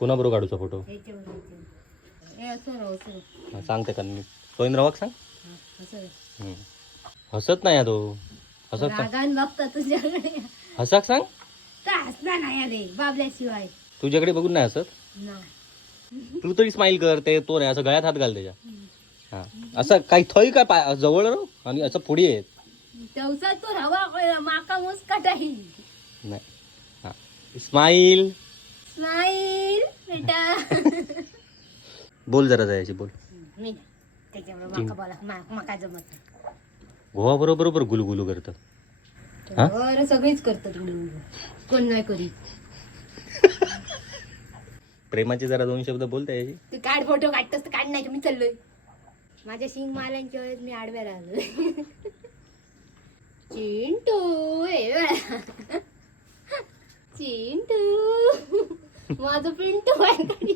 कोणाबरोबर काढूचा फोटो सांगते का मी सोयंद्र वाघ सांग. हसत नाही तो हसत बघता तुझ्याकडे हसाक सांग काय हसला नाही रे बाबल्याशिवाय तुझ्याकडे बघून नाही हसत. तू तरी स्माइल कर ते तो नाही असं गळ्यात हात घाल त्याच्या. हा असं काही थई काय जवळ राहू आणि असं पुढे येत तेवसा तो राहा माका मुस्कट आहे नाही. हा स्माइल स्माईल बेटा बोल जरा जायची बोल. मी त्याच्याबरोबर माका बोला माका जमत गोवा बरोबर गुलगुलू करतं. बरं सगळीच करतात कोण नाही करीत. प्रेमाचे जरा 2 शब्द बोलता याची. तू काढ फोटो काढतोस तर काढ नाही मी चाललोय माझ्या शिंग मालांच्या वेळेस मी आडव्या राहिलोय. चिंटू चिंटू माझं पिंटू आहे.